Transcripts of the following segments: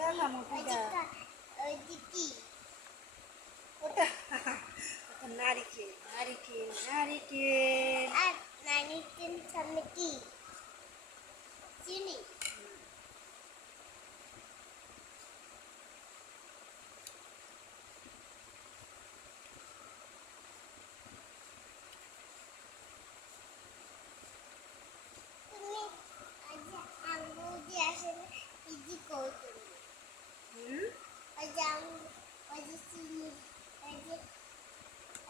খামো পিঠা ওটা ওটা নারিকেল নারিকেল নারিকেল আর নারিকেল সামনে কি চিনি তুমি আজ আঙ্গুর দিয়ে আসলে ইজি করতে আজ আঙ্গুর আজ চিনি আজ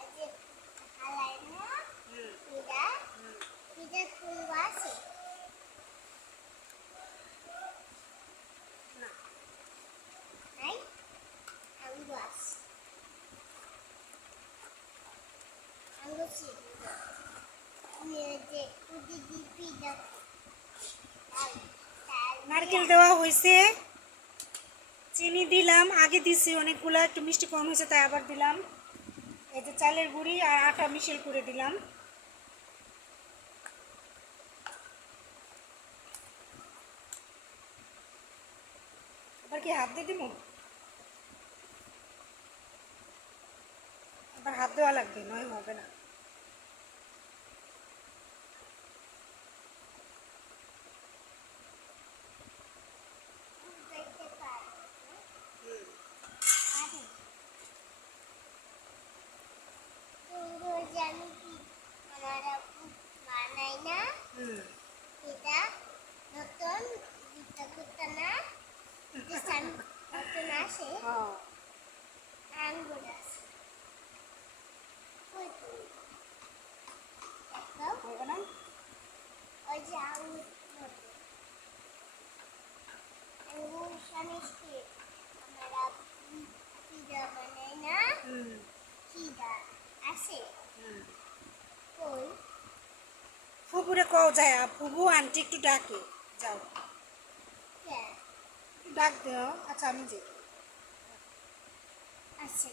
আজ হালাই না পিঠা পিঠা খুলবা আছে না নাই আঙ্গুর আছে আঙ্গুর চিনি যে উদি দি পিঠা নারকেল দেওয়া হয়েছে চিনি দিলাম আগে দিছি অনেকগুলো একটু মিষ্টি কম হয়েছে তাই আবার দিলাম এই যে চালের গুঁড়ি আর আটা মিশেল করে দিলাম এবার কি হাত দিয়ে দিব আবার হাত দেওয়া লাগবে নয় হবে না জানি কি আমরা বানাই না এটা নতুন গুটা গুটা না নতুন আসে আঙ্গুর আছে হবে না ওই যে আঙ্গুর আঙ্গুর মিষ্টি আমরা পিঠা বানাই না পিঠা আছে কই ফুপুরে কও যায় ফুপু আন্টি একটু ডাকে যাও ডাক দিও আচ্ছা আমি যাই আছে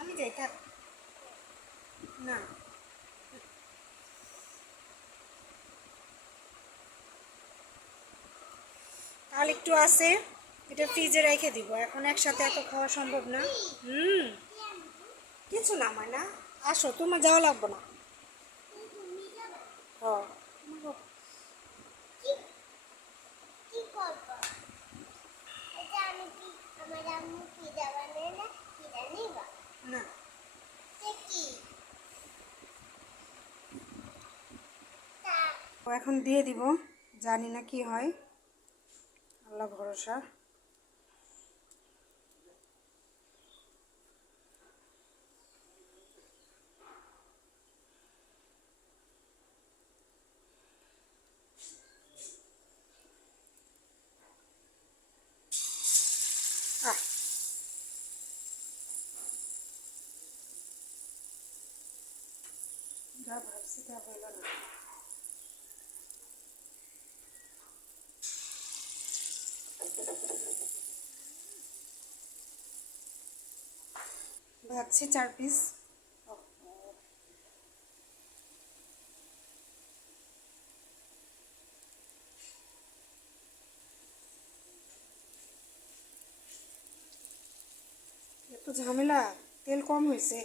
আমি যাই থাক না কাল একটু আছে এটা ফ্রিজে রেখে দিব এখন একসাথে এত খাওয়া সম্ভব না কিছু না আমার না আসো তোমার যাওয়া লাগবে না ও কি করব এটা আমি কি আমার আম্মু পিঠা বানায় না পিঠা নিবা না কি ও এখন দিয়ে দিব জানি না কি হয় আল্লাহ ভরসা যা ভাবছি তা হলো না ভাবছি 4 পিস এত ঝামেলা তেল কম হয়েছে